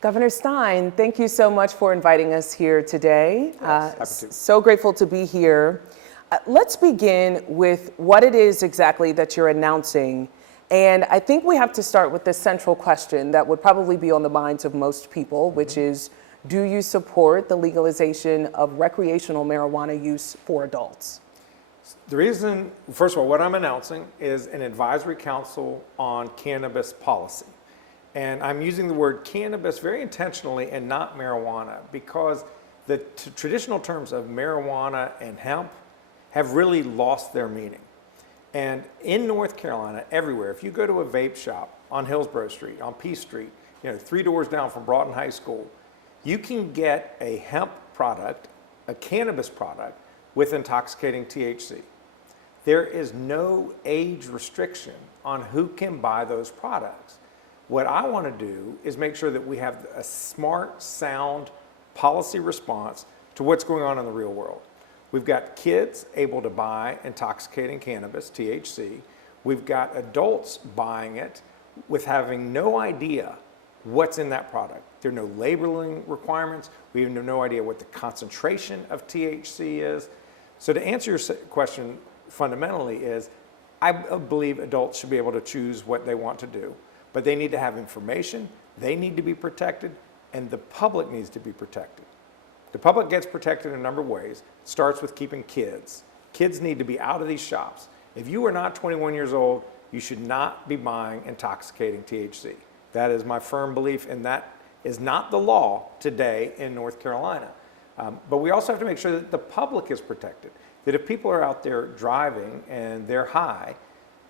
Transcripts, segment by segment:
Governor Stein, thank you so much for inviting us here today. Yes, so grateful to be here. Let's begin with what it is exactly that you're announcing. And I think we have to start with the central question that would probably be on the minds of most people, which is, do you support the legalization of recreational marijuana use for adults? The reason, first of all, what I'm announcing is an advisory council on cannabis policy. And I'm using the word cannabis very intentionally and not marijuana because the traditional terms of marijuana and hemp have really lost their meaning. And in North Carolina, everywhere, if you go to a vape shop on Hillsborough Street, on Peace Street, 3 doors down from Broughton High School, you can get a hemp product, a cannabis product with intoxicating THC. There is no age restriction on who can buy those products. What I want to do is make sure that we have a smart, sound policy response to what's going on in the real world. We've got kids able to buy intoxicating cannabis, THC. We've got adults buying it with having no idea what's in that product. There are no labeling requirements. We have no idea what the concentration of THC is. So to answer your question fundamentally is, I believe adults should be able to choose what they want to do, but they need to have information, they need to be protected, and the public needs to be protected. The public gets protected in a number of ways. It starts with keeping kids. Kids need to be out of these shops. If you are not 21 years old, you should not be buying intoxicating THC. That is my firm belief, and that is not the law today in North Carolina. But we also have to make sure that the public is protected. That if people are out there driving and they're high,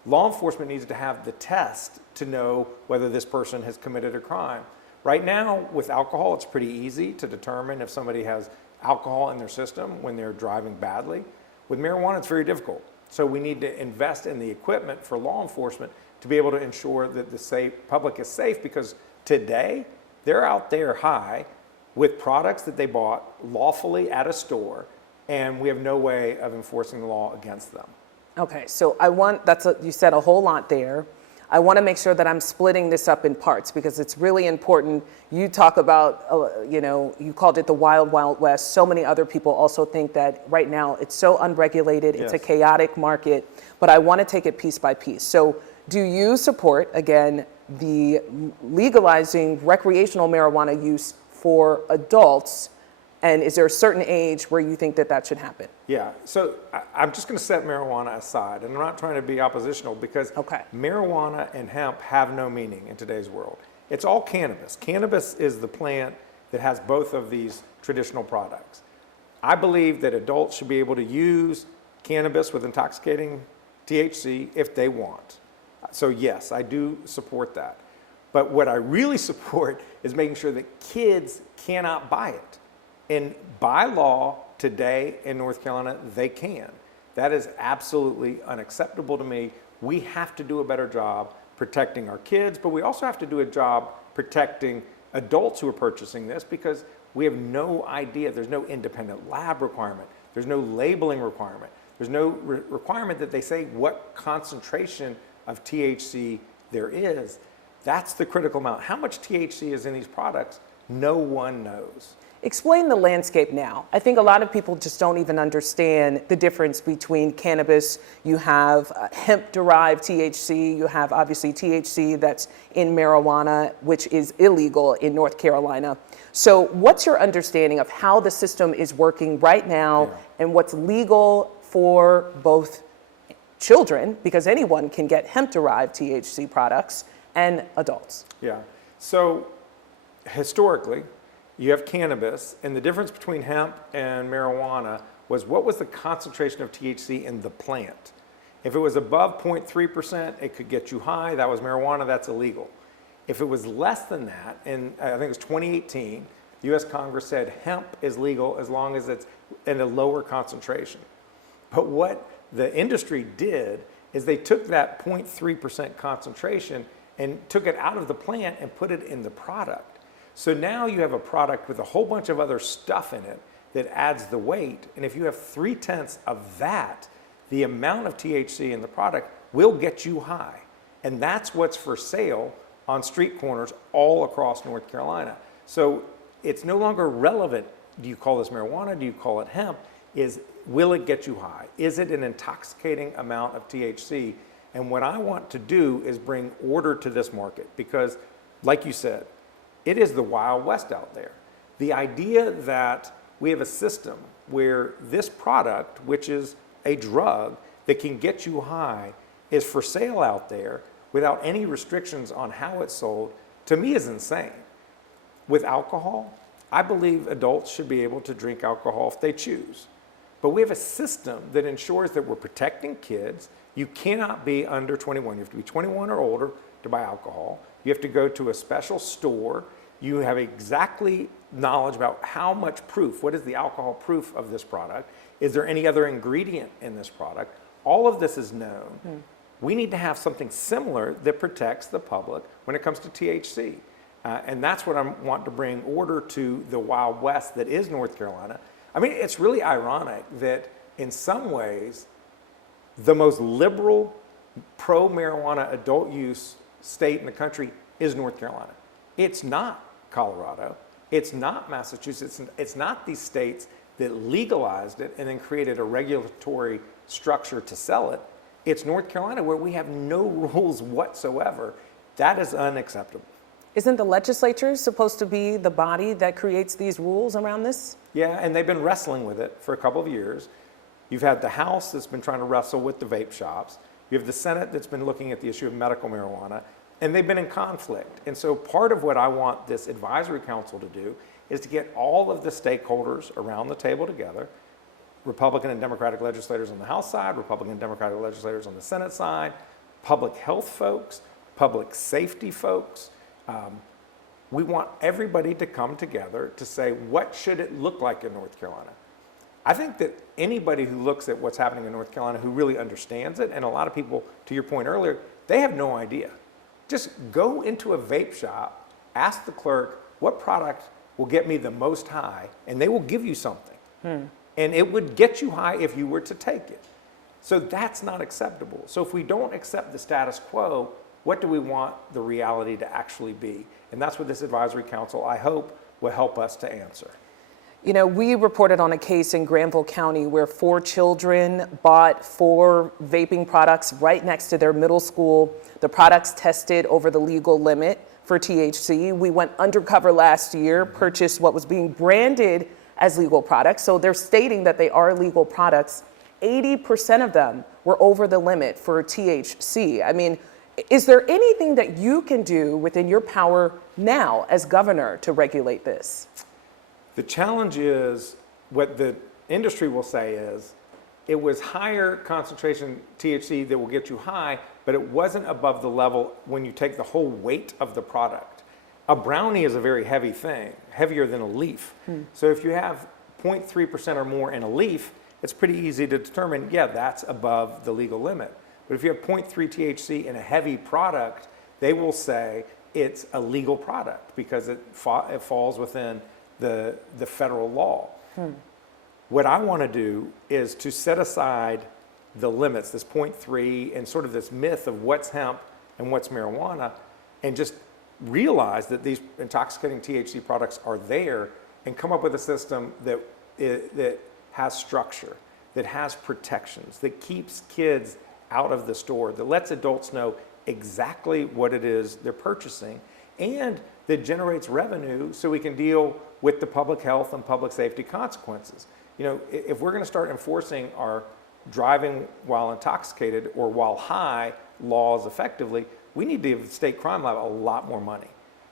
law enforcement needs to have the test to know whether this person has committed a crime. Right now, with alcohol, it's pretty easy to determine if somebody has alcohol in their system when they're driving badly. With marijuana, it's very difficult. So we need to invest in the equipment for law enforcement to be able to ensure that the public is safe, because today, they're out there high with products that they bought lawfully at a store, and we have no way of enforcing the law against them. Okay, so you said a whole lot there. I want to make sure that I'm splitting this up in parts because it's really important. You talk about, you called it the wild, wild west. So many other people also think that right now it's so unregulated, it's a chaotic market, but I want to take it piece by piece. So do you support, again, the legalizing recreational marijuana use for adults? And is there a certain age where you think that that should happen? Yeah, so I'm just going to set marijuana aside, and I'm not trying to be oppositional because marijuana and hemp have no meaning in today's world. It's all cannabis. Cannabis is the plant that has both of these traditional products. I believe that adults should be able to use cannabis with intoxicating THC if they want. So yes, I do support that. But what I really support is making sure that kids cannot buy it. And by law, today in North Carolina, they can. That is absolutely unacceptable to me. We have to do a better job protecting our kids, but we also have to do a job protecting adults who are purchasing this, because we have no idea. There's no independent lab requirement. There's no labeling requirement. There's no requirement that they say what concentration of THC there is. That's the critical amount. How much THC is in these products? No one knows. Explain the landscape now. I think a lot of people just don't even understand the difference between cannabis. You have hemp-derived THC. You have obviously THC that's in marijuana, which is illegal in North Carolina. So what's your understanding of how the system is working right now and what's legal for both children, because anyone can get hemp-derived THC products, and adults? Yeah, so historically, you have cannabis, and the difference between hemp and marijuana was what was the concentration of THC in the plant. If it was above 0.3%, it could get you high. That was marijuana, that's illegal. If it was less than that, and I think it was 2018, the US Congress said hemp is legal as long as it's in a lower concentration. But what the industry did is they took that 0.3% concentration and took it out of the plant and put it in the product. So now you have a product with a whole bunch of other stuff in it that adds the weight. And if you have 0.3 of that, the amount of THC in the product will get you high. And that's what's for sale on street corners all across North Carolina. So it's no longer relevant. Do you call this marijuana? Do you call it hemp? Will it get you high? Is it an intoxicating amount of THC? And what I want to do is bring order to this market because, like you said, it is the Wild West out there. The idea that we have a system where this product, which is a drug that can get you high, is for sale out there without any restrictions on how it's sold, to me is insane. With alcohol, I believe adults should be able to drink alcohol if they choose. But we have a system that ensures that we're protecting kids. You cannot be under 21. You have to be 21 or older to buy alcohol. You have to go to a special store. You have exactly knowledge about how much proof, what is the alcohol proof of this product? Is there any other ingredient in this product? All of this is known. We need to have something similar that protects the public when it comes to THC. And that's what I want to bring order to the Wild West that is North Carolina. I mean, it's really ironic that in some ways, the most liberal pro-marijuana adult use state in the country is North Carolina. It's not Colorado. It's not Massachusetts. It's not these states that legalized it and then created a regulatory structure to sell it. It's North Carolina where we have no rules whatsoever. That is unacceptable. Isn't the legislature supposed to be the body that creates these rules around this? Yeah, and they've been wrestling with it for a couple of years. You've had the House that's been trying to wrestle with the vape shops. You have the Senate that's been looking at the issue of medical marijuana, and they've been in conflict. And so part of what I want this advisory council to do is to get all of the stakeholders around the table together, Republican and Democratic legislators on the House side, Republican and Democratic legislators on the Senate side, public health folks, public safety folks. We want everybody to come together to say, what should it look like in North Carolina? I think that anybody who looks at what's happening in North Carolina who really understands it, and a lot of people, to your point earlier, they have no idea. Just go into a vape shop, ask the clerk, what product will get me the most high, and they will give you something. And it would get you high if you were to take it. So that's not acceptable. So if we don't accept the status quo, what do we want the reality to actually be? And that's what this advisory council, I hope, will help us to answer. You know, we reported on a case in Granville County where 4 children bought 4 vaping products right next to their middle school. The products tested over the legal limit for THC. We went undercover last year, purchased what was being branded as legal products. So they're stating that they are legal products. 80% of them were over the limit for THC. I mean, is there anything that you can do within your power now as governor to regulate this? The challenge is, what the industry will say is, it was higher concentration THC that will get you high, but it wasn't above the level when you take the whole weight of the product. A brownie is a very heavy thing, heavier than a leaf. So if you have 0.3% or more in a leaf, it's pretty easy to determine, yeah, that's above the legal limit. But if you have 0.3 THC in a heavy product, they will say it's a legal product because it falls within the federal law. What I want to do is to set aside the limits, this 0.3 and sort of this myth of what's hemp and what's marijuana, and just realize that these intoxicating THC products are there and come up with a system that has structure, that has protections, that keeps kids out of the store, that lets adults know exactly what it is they're purchasing, and that generates revenue so we can deal with the public health and public safety consequences. You know, if we're going to start enforcing our driving while intoxicated or while high laws effectively, we need to give state crime lab a lot more money.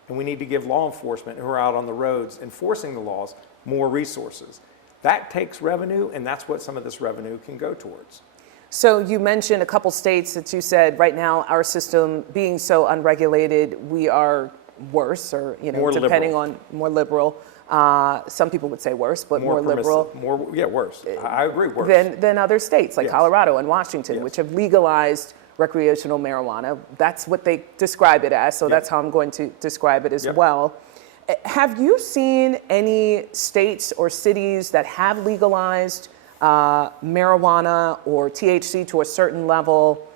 And we need to give law enforcement who are out on the roads enforcing the laws more resources. That takes revenue, and that's what some of this revenue can go towards. So you mentioned a couple states that you said right now our system being so unregulated, we are worse, or more depending liberal. on more liberal. Some people would say worse, but more liberal. Worse. I agree, worse. Than other states like Yes. Colorado and Washington, Yes. which have legalized recreational marijuana. That's what they describe it as, so Yep. that's how I'm going to describe it as Yep. well. Have you seen any states or cities that have legalized marijuana or THC to a certain level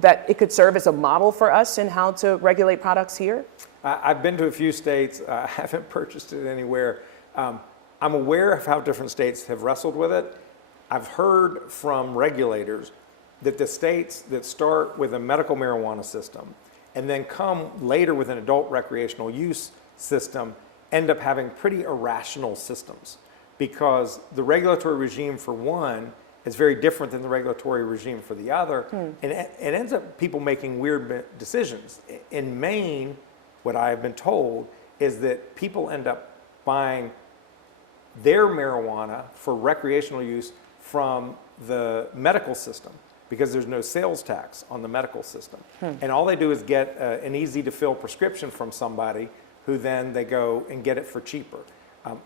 that it could serve as a model for us in how to regulate products here? I've been to a few states. I haven't purchased it anywhere. I'm aware of how different states have wrestled with it. I've heard from regulators that the states that start with a medical marijuana system and then come later with an adult recreational use system end up having pretty irrational systems, because the regulatory regime for one is very different than the regulatory regime for the other. And it ends up people making weird decisions. In Maine, what I have been told is that people end up buying their marijuana for recreational use from the medical system, because there's no sales tax on the medical system. And all they do is get an easy to fill prescription from somebody who then they go and get it for cheaper.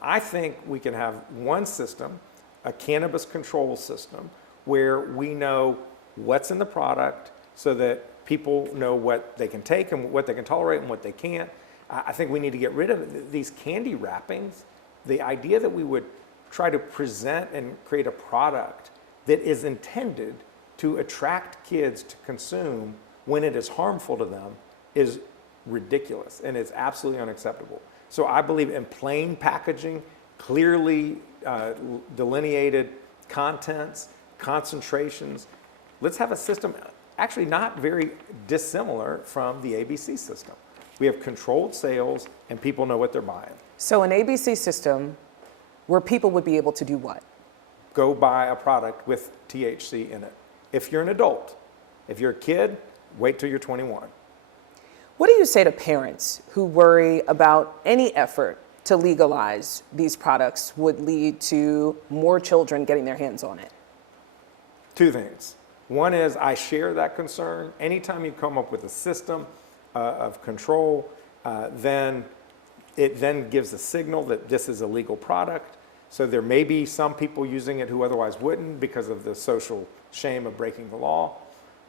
I think we can have one system, a cannabis control system, where we know what's in the product so that people know what they can take and what they can tolerate and what they can't. I think we need to get rid of these candy wrappings. The idea that we would try to present and create a product that is intended to attract kids to consume when it is harmful to them is ridiculous, and it's absolutely unacceptable. So I believe in plain packaging, clearly delineated contents, concentrations. Let's have a system actually not very dissimilar from the ABC system. We have controlled sales and people know what they're buying. So an ABC system where people would be able to do what? Go buy a product with THC in it. If you're an adult, if you're a kid, wait till you're 21. What do you say to parents who worry about any effort to legalize these products would lead to more children getting their hands on it? Two things. One is I share that concern. Anytime you come up with a system of control, then it then gives a signal that this is a legal product. So there may be some people using it who otherwise wouldn't because of the social shame of breaking the law.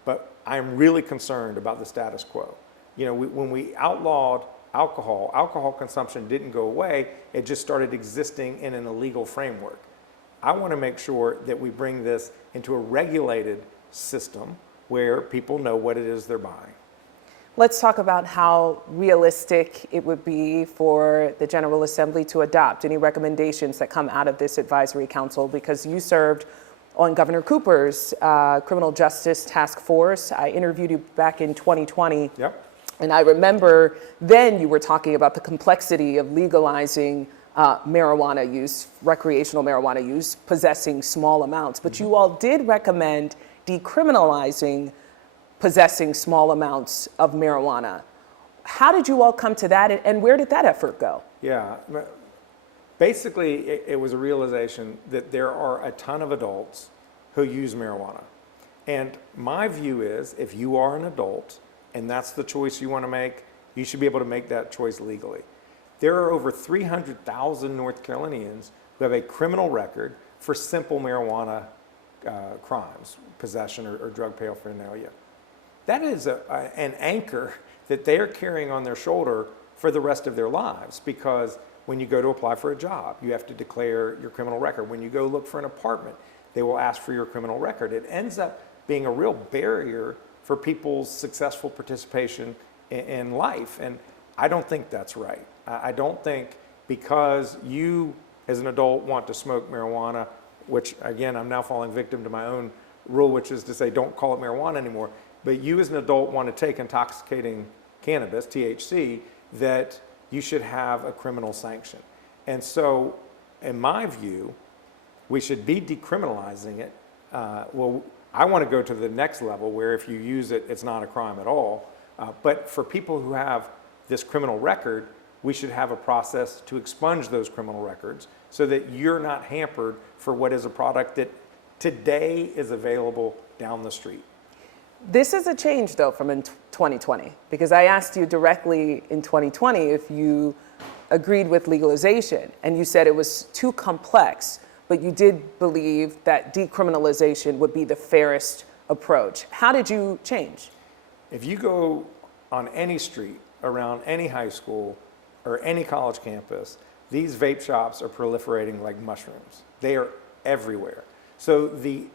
But I'm really concerned about the status quo. You know, when we outlawed alcohol consumption didn't go away. It just started existing in an illegal framework. I want to make sure that we bring this into a regulated system where people know what it is they're buying. Let's talk about how realistic it would be for the General Assembly to adopt any recommendations that come out of this advisory council, because you served on Governor Cooper's criminal justice task force. I interviewed you back in 2020. Yep. And I remember then you were talking about the complexity of legalizing marijuana use, recreational marijuana use, possessing small amounts. But you all did recommend decriminalizing possessing small amounts of marijuana. How did you all come to that, and where did that effort go? Yeah, basically it was a realization that there are a ton of adults who use marijuana. And my view is, if you are an adult and that's the choice you want to make, you should be able to make that choice legally. There are over 300,000 North Carolinians who have a criminal record for simple marijuana crimes, possession or drug paraphernalia. That is an anchor that they are carrying on their shoulder for the rest of their lives, because when you go to apply for a job, you have to declare your criminal record. When you go look for an apartment, they will ask for your criminal record. It ends up being a real barrier for people's successful participation in life, and I don't think that's right. I don't think because you as an adult want to smoke marijuana, which again, I'm now falling victim to my own rule, which is to say don't call it marijuana anymore, but you as an adult want to take intoxicating cannabis, THC, that you should have a criminal sanction. And so in my view, we should be decriminalizing it. Well, I want to go to the next level where if you use it, it's not a crime at all. But for people who have this criminal record, we should have a process to expunge those criminal records so that you're not hampered for what is a product that today is available down the street. This is a change, though, from in 2020, because I asked you directly in 2020 if you agreed with legalization, and you said it was too complex, but you did believe that decriminalization would be the fairest approach. How did you change? If you go on any street, around any high school, or any college campus, these vape shops are proliferating like mushrooms. They are everywhere. So the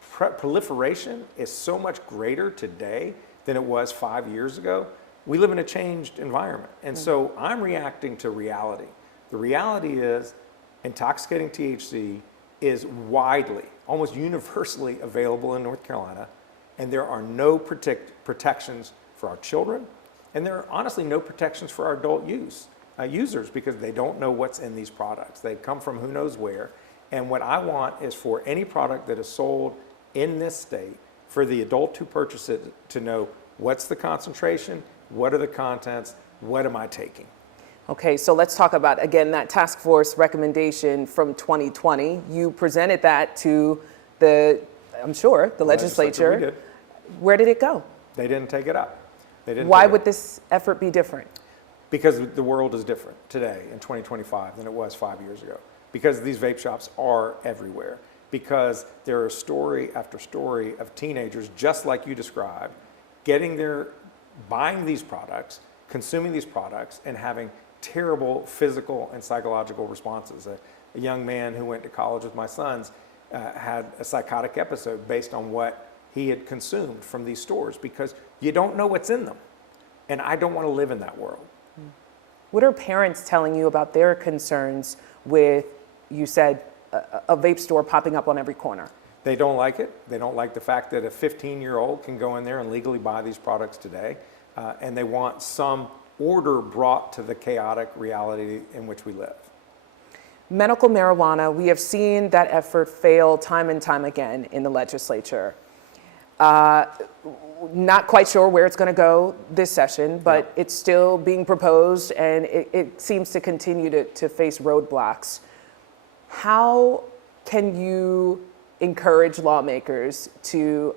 proliferation is so much greater today than it was 5 years ago we live in a changed environment. And so I'm reacting to reality. The reality is intoxicating THC is widely, almost universally available in North Carolina, and there are no protections for our children, and there are honestly no protections for our adult users because they don't know what's in these products. They come from who knows where. And what I want is for any product that is sold in this state, for the adult who purchase it to know what's the concentration, what are the contents, what am I taking? Okay, so let's talk about, again, that task force recommendation from 2020. You presented that to I'm sure, the legislature. We did. Where did it go? They didn't take it up. Why would this effort be different? Because the world is different today in 2025 than it was 5 years ago. Because these vape shops are everywhere. Because there are story after story of teenagers, just like you described, buying these products, consuming these products, and having terrible physical and psychological responses. A young man who went to college with my sons had a psychotic episode based on what he had consumed from these stores because you don't know what's in them. And I don't want to live in that world. What are parents telling you about their concerns with, you said, a vape store popping up on every corner? They don't like it. They don't like the fact that a 15-year-old can go in there and legally buy these products today. And they want some order brought to the chaotic reality in which we live. Medical marijuana, we have seen that effort fail time and time again in the legislature. Not quite sure where it's going to go this session, but it's still being proposed and it seems to continue to face roadblocks. How can you encourage lawmakers to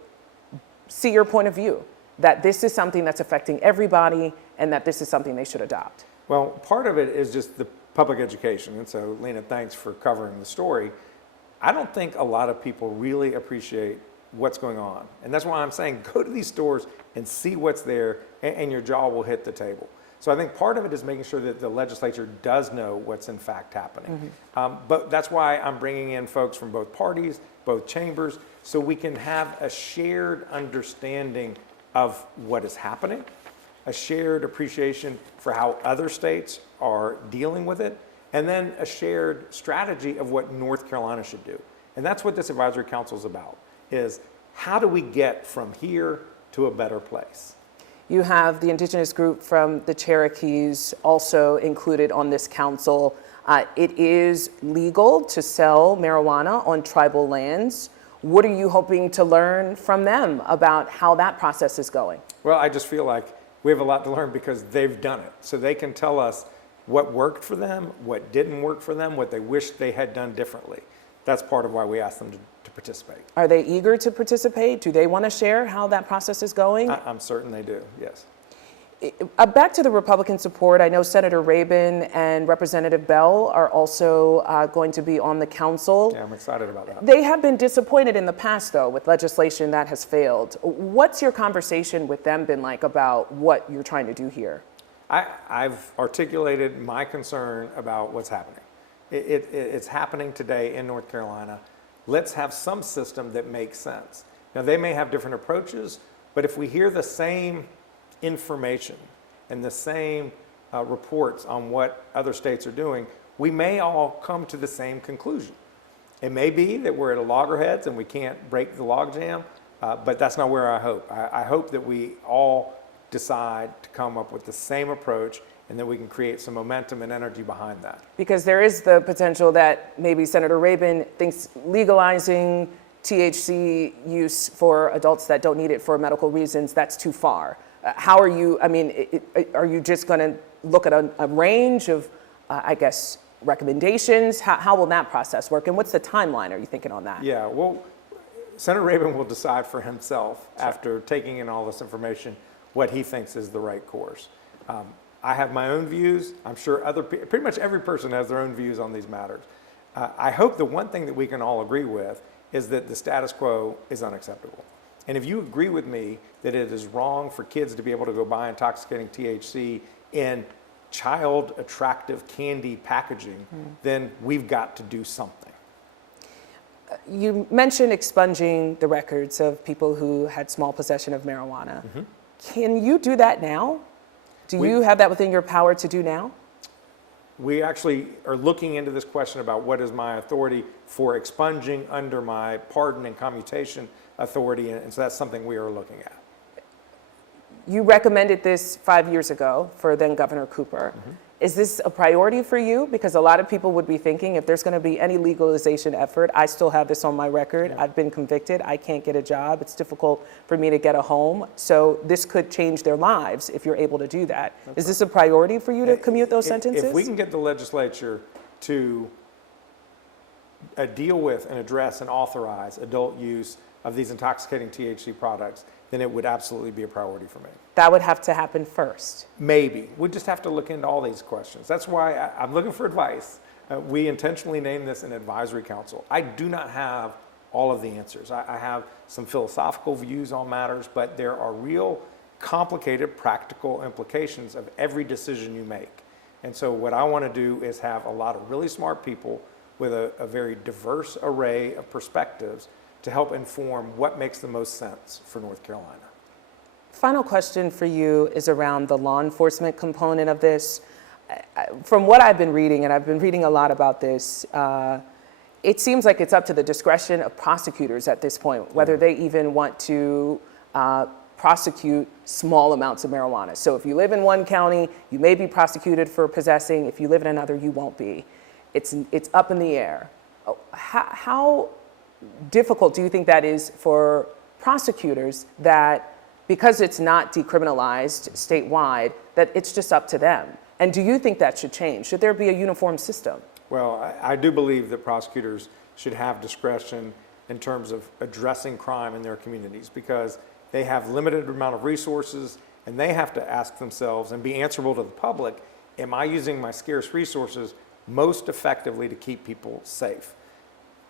see your point of view, that this is something that's affecting everybody and that this is something they should adopt? Well, part of it is just the public education. And so, Lena, thanks for covering the story. I don't think a lot of people really appreciate what's going on. And that's why I'm saying go to these stores and see what's there and your jaw will hit the table. So I think part of it is making sure that the legislature does know what's in fact happening. But that's why I'm bringing in folks from both parties, both chambers, so we can have a shared understanding of what is happening, a shared appreciation for how other states are dealing with it, and then a shared strategy of what North Carolina should do. And that's what this advisory council is about, is how do we get from here to a better place? You have the indigenous group from the Cherokees also included on this council. It is legal to sell marijuana on tribal lands. What are you hoping to learn from them about how that process is going? Well, I just feel like we have a lot to learn because they've done it. So they can tell us what worked for them, what didn't work for them, what they wish they had done differently. That's part of why we asked them to participate. Are they eager to participate? Do they want to share how that process is going? I'm certain they do, yes. Back to the Republican support, I know Senator Rabin and Representative Bell are also going to be on the council. Yeah, I'm excited about that. They have been disappointed in the past, though, with legislation that has failed. What's your conversation with them been like about what you're trying to do here? I've articulated my concern about what's happening. It's happening today in North Carolina. Let's have some system that makes sense. Now, they may have different approaches, but if we hear the same information and the same reports on what other states are doing, we may all come to the same conclusion. It may be that we're at loggerheads and we can't break the logjam, but that's not where I hope. I hope that we all decide to come up with the same approach and then we can create some momentum and energy behind that. Because there is the potential that maybe Senator Rabin thinks legalizing THC use for adults that don't need it for medical reasons, that's too far. How are you, are you just going to look at a range of, recommendations? How will that process work? And what's the timeline are you thinking on that? Yeah, well, Senator Rabin will decide for himself after taking in all this information what he thinks is the right course. I have my own views. I'm sure pretty much every person has their own views on these matters. I hope the one thing that we can all agree with is that the status quo is unacceptable. And if you agree with me that it is wrong for kids to be able to go buy intoxicating THC in child attractive candy packaging, then we've got to do something. You mentioned expunging the records of people who had small possession of marijuana. Can you do that now? Do you have that within your power to do now? We actually are looking into this question about what is my authority for expunging under my pardon and commutation authority, and so that's something we are looking at. You recommended this 5 years ago for then Governor Cooper. Is this a priority for you? Because a lot of people would be thinking, if there's going to be any legalization effort, I still have this on my record. I've been convicted. I can't get a job. It's difficult for me to get a home. So this could change their lives if you're able to do that. Is this a priority for you to commute those sentences? If we can get the legislature to deal with and address and authorize adult use of these intoxicating THC products, then it would absolutely be a priority for me. That would have to happen first. Maybe. We just have to look into all these questions. That's why I'm looking for advice. We intentionally named this an advisory council. I do not have all of the answers. I have some philosophical views on matters, but there are real complicated practical implications of every decision you make. And so what I want to do is have a lot of really smart people with a very diverse array of perspectives to help inform what makes the most sense for North Carolina. Final question for you is around the law enforcement component of this. From what I've been reading, and I've been reading a lot about this, it seems like it's up to the discretion of prosecutors at this point, whether they even want to prosecute small amounts of marijuana. So if you live in one county, you may be prosecuted for possessing. If you live in another, you won't be. It's up in the air. How difficult do you think that is for prosecutors, that because it's not decriminalized statewide, that it's just up to them? And do you think that should change? Should there be a uniform system? Well, I do believe that prosecutors should have discretion in terms of addressing crime in their communities, because they have limited amount of resources, and they have to ask themselves and be answerable to the public, am I using my scarce resources most effectively to keep people safe?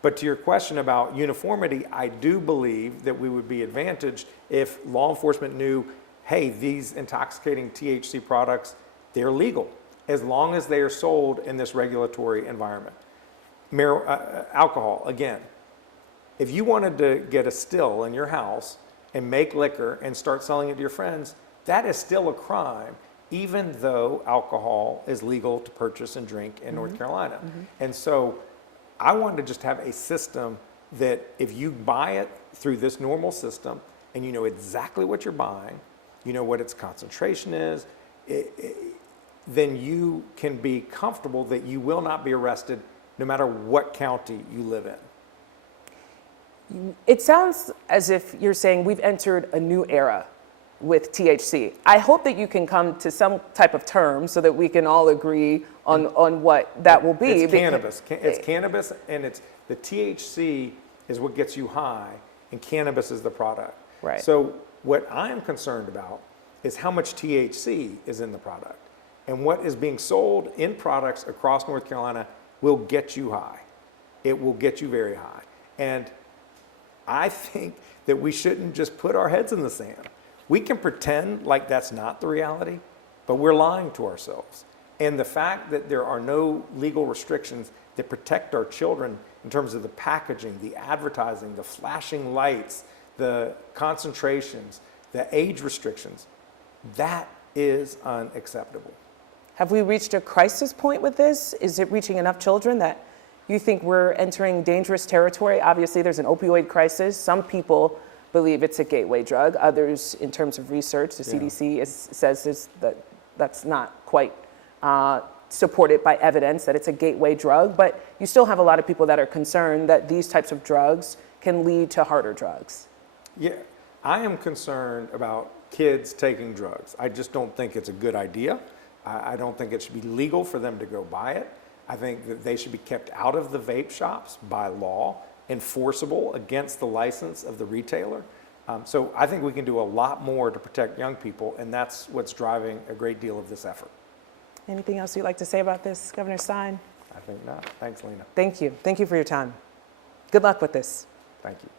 But to your question about uniformity, I do believe that we would be advantaged if law enforcement knew, hey, these intoxicating THC products, they're legal as long as they are sold in this regulatory environment. Alcohol, again, if you wanted to get a still in your house and make liquor and start selling it to your friends, that is still a crime, even though alcohol is legal to purchase and drink in North Carolina. And so I wanted to just have a system that if you buy it through this normal system and you know exactly what you're buying, you know what its concentration is, then you can be comfortable that you will not be arrested no matter what county you live in. It sounds as if you're saying we've entered a new era with THC. I hope that you can come to some type of term so that we can all agree on what that will be. It's cannabis. It's cannabis, and it's the THC is what gets you high, and cannabis is the product. Right. So what I am concerned about is how much THC is in the product, and what is being sold in products across North Carolina will get you high. It will get you very high. And I think that we shouldn't just put our heads in the sand. We can pretend like that's not the reality, but we're lying to ourselves. And the fact that there are no legal restrictions that protect our children in terms of the packaging, the advertising, the flashing lights, the concentrations, the age restrictions, that is unacceptable. Have we reached a crisis point with this? Is it reaching enough children that you think we're entering dangerous territory? Obviously, there's an opioid crisis. Some people believe it's a gateway drug. Others, in terms of research, the CDC says that's not quite supported by evidence that it's a gateway drug. But you still have a lot of people that are concerned that these types of drugs can lead to harder drugs. Yeah, I am concerned about kids taking drugs. I just don't think it's a good idea. I don't think it should be legal for them to go buy it. I think that they should be kept out of the vape shops by law, enforceable against the license of the retailer. So I think we can do a lot more to protect young people, and that's what's driving a great deal of this effort. Anything else you'd like to say about this, Governor Stein? I think not. Thanks, Lena. Thank you. Thank you for your time. Good luck with this. Thank you.